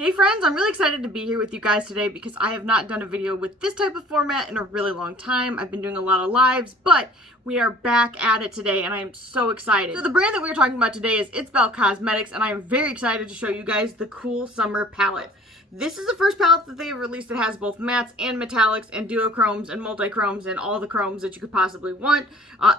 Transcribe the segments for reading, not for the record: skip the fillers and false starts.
Hey friends, I'm really excited to be here with you guys today because I have not done a video with this type of format in a really long time. I've been doing a lot of lives, but we are back at it today and I am so excited. So the brand that we're talking about today is It's Belle Cosmetics, and I am very excited to show you guys the Cool Summer Palette. This is the first palette that they have released that has both mattes and metallics and duochromes and multi-chromes and all the chromes that you could possibly want.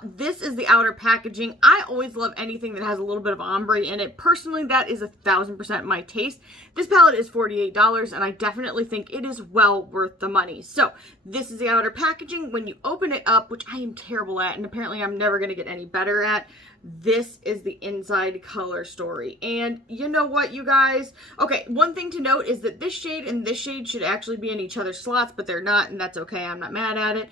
This is the outer packaging. I always love anything that has a little bit of ombre in it. Personally, that is 1000% my taste. This palette is $48 and I definitely think it is well worth the money. So this is the outer packaging. When you open it up, which I am terrible at and apparently I'm never going to get any better at, this is the inside color story. And you know what, you guys? Okay, one thing to note is that this shade and this shade should actually be in each other's slots, but they're not, and that's okay. I'm not mad at it.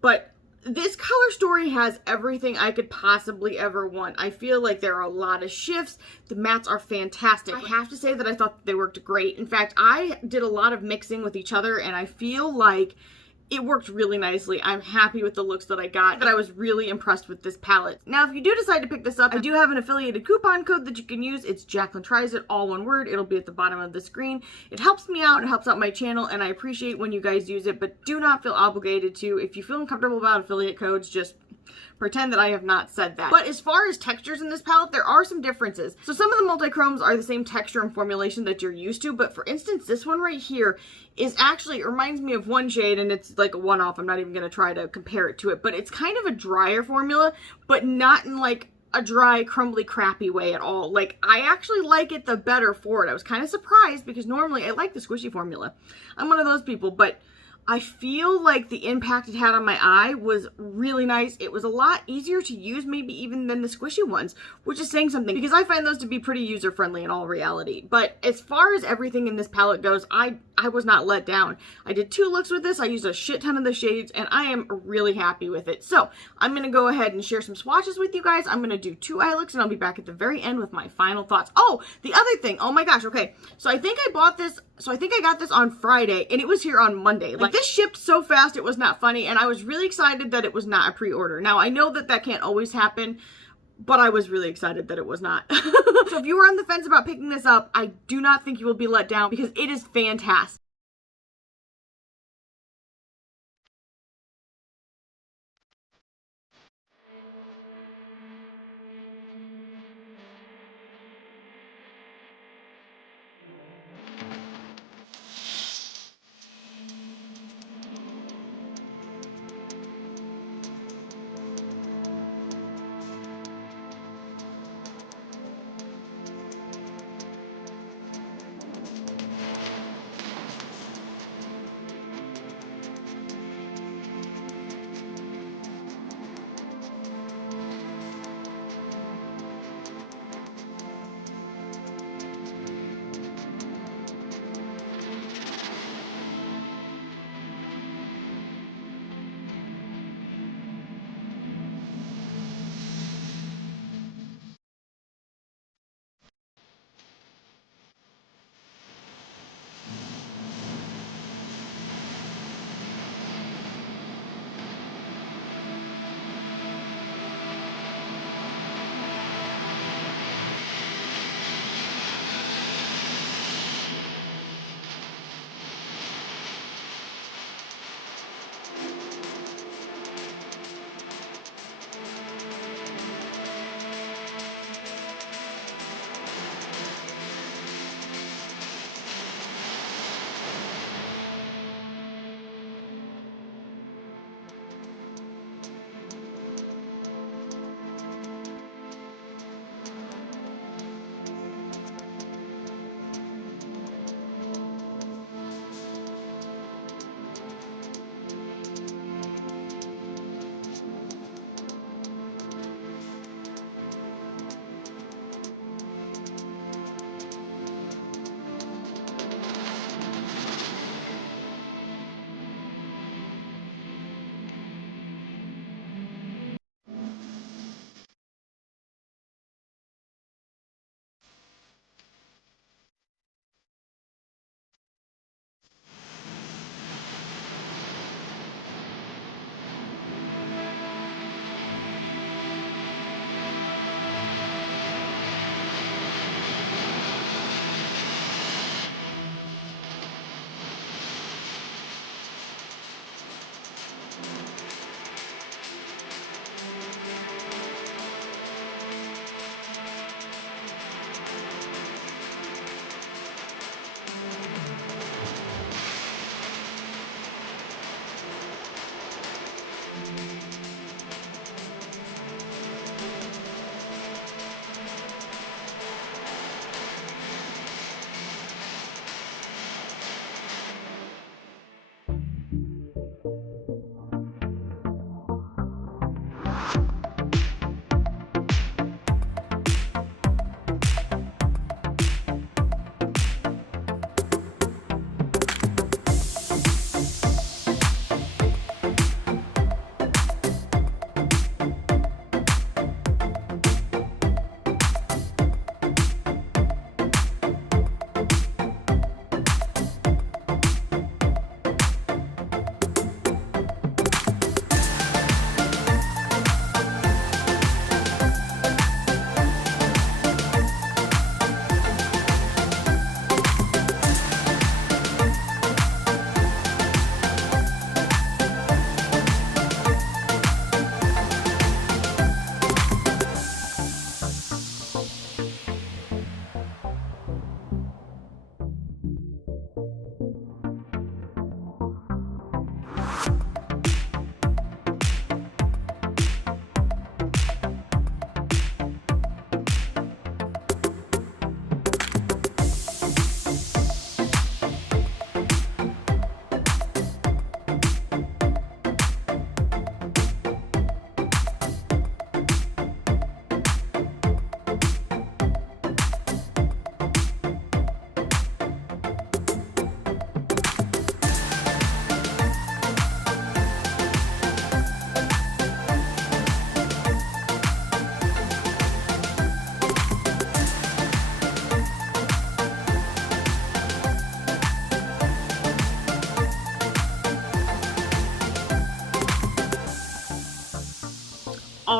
But this color story has everything I could possibly ever want. I feel like there are a lot of shifts. The mattes are fantastic. I have to say that I thought they worked great. In fact, I did a lot of mixing with each other, and I feel like it worked really nicely. I'm happy with the looks that I got, but I was really impressed with this palette. Now, if you do decide to pick this up, I do have an affiliated coupon code that you can use. It's Jaclyntriesit, all one word. It'll be at the bottom of the screen. It helps me out, it helps out my channel, and I appreciate when you guys use it, but do not feel obligated to. If you feel uncomfortable about affiliate codes, just pretend that I have not said that. But as far as textures in this palette, there are some differences. So some of the multi-chromes are the same texture and formulation that you're used to, but for instance, this one right here is actually, it reminds me of one shade, and it's like a one-off. I'm not even gonna try to compare it to it, but it's kind of a drier formula, but not in like a dry, crumbly, crappy way at all. Like, I actually like it the better for it. I was kind of surprised because normally I like the squishy formula. I'm one of those people, but I feel like the impact it had on my eye was really nice. It was a lot easier to use maybe even than the squishy ones, which is saying something because I find those to be pretty user-friendly in all reality. But as far as everything in this palette goes, I was not let down. I did 2 looks with this. I used a shit ton of the shades and I am really happy with it. So I'm going to go ahead and share some swatches with you guys. I'm going to do 2 eye looks and I'll be back at the very end with my final thoughts. Oh, the other thing. Oh my gosh. Okay. So I think I got this on Friday and it was here on Monday. Like, this shipped so fast it was not funny, and I was really excited that it was not a pre-order. Now, I know that that can't always happen, but I was really excited that it was not. So if you were on the fence about picking this up, I do not think you will be let down because it is fantastic.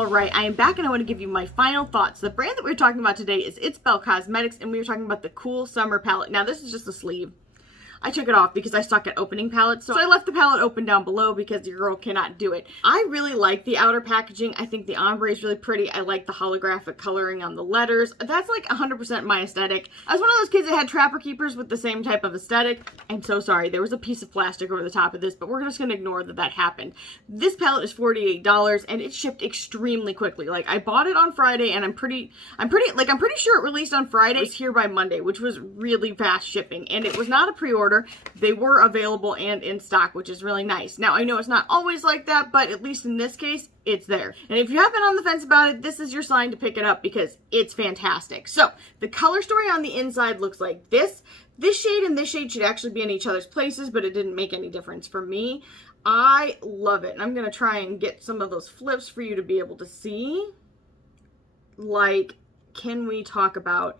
Alright, I am back and I want to give you my final thoughts. The brand that we're talking about today is It's Belle Cosmetics, and we were talking about the Cool Summer palette. Now this is just a sleeve. I took it off because I suck at opening palettes, so I left the palette open down below because your girl cannot do it. I really like the outer packaging. I think the ombre is really pretty. I like the holographic coloring on the letters. That's like 100% my aesthetic. I was one of those kids that had Trapper Keepers with the same type of aesthetic. I'm so sorry. There was a piece of plastic over the top of this, but we're just going to ignore that that happened. This palette is $48 and it shipped extremely quickly. Like, I bought it on Friday and I'm pretty sure it released on Friday. It was here by Monday, which was really fast shipping, and it was not a pre-order. They were available and in stock, which is really nice. Now, I know it's not always like that, but at least in this case, it's there. And if you have been on the fence about it, this is your sign to pick it up because it's fantastic. So, the color story on the inside looks like this. This shade and this shade should actually be in each other's places, but it didn't make any difference for me. I love it. And I'm going to try and get some of those flips for you to be able to see. Like, can we talk about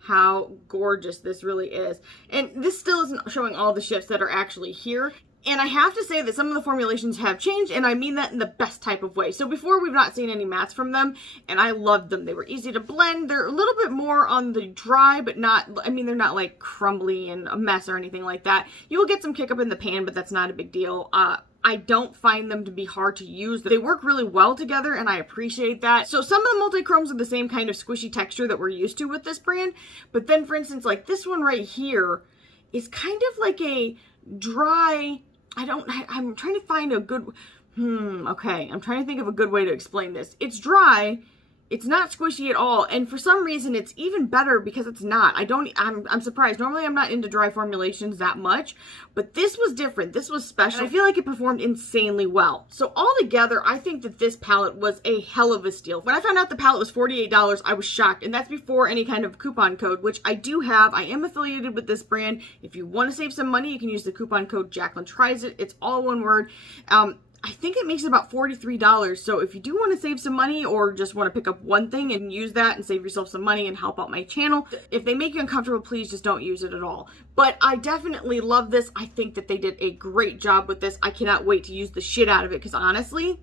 how gorgeous this really is? And this still isn't showing all the shifts that are actually here. And I have to say that some of the formulations have changed, and I mean that in the best type of way. So before, we've not seen any mattes from them, and I loved them. They were easy to blend. They're a little bit more on the dry, but not, I mean, they're not like crumbly and a mess or anything like that. You will get some kick up in the pan, but that's not a big deal. I don't find them to be hard to use. They work really well together, and I appreciate that. So some of the multi-chromes are the same kind of squishy texture that we're used to with this brand, but then, for instance, like this one right here is kind of like a dry, I'm trying to find a good, okay, I'm trying to think of a good way to explain this. It's dry, it's not squishy at all, and for some reason it's even better because it's not. I'm surprised. Normally I'm not into dry formulations that much, but this was different. This was special. I feel like it performed insanely well. So altogether, I think that this palette was a hell of a steal. When I found out the palette was $48, I was shocked, and that's before any kind of coupon code, which I do have. I am affiliated with this brand. If you want to save some money, you can use the coupon code Jaclyntriesit. It's all one word. I think it makes about $43, so if you do want to save some money or just want to pick up one thing and use that and save yourself some money and help out my channel, if they make you uncomfortable, please just don't use it at all. But I definitely love this. I think that they did a great job with this. I cannot wait to use the shit out of it because honestly,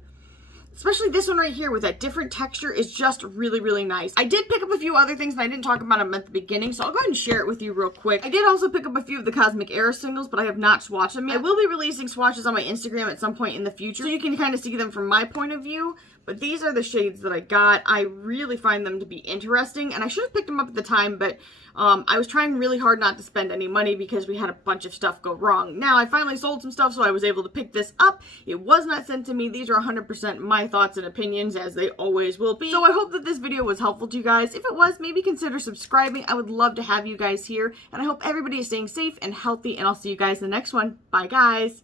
especially this one right here with that different texture is just really, really nice. I did pick up a few other things and I didn't talk about them at the beginning, so I'll go ahead and share it with you real quick. I did also pick up a few of the Cosmic Era singles, but I have not swatched them yet. I will be releasing swatches on my Instagram at some point in the future, so you can kind of see them from my point of view. But these are the shades that I got. I really find them to be interesting, and I should have picked them up at the time, but I was trying really hard not to spend any money because we had a bunch of stuff go wrong. Now, I finally sold some stuff, so I was able to pick this up. It was not sent to me. These are 100% my thoughts and opinions, as they always will be. So I hope that this video was helpful to you guys. If it was, maybe consider subscribing. I would love to have you guys here, and I hope everybody is staying safe and healthy, and I'll see you guys in the next one. Bye, guys.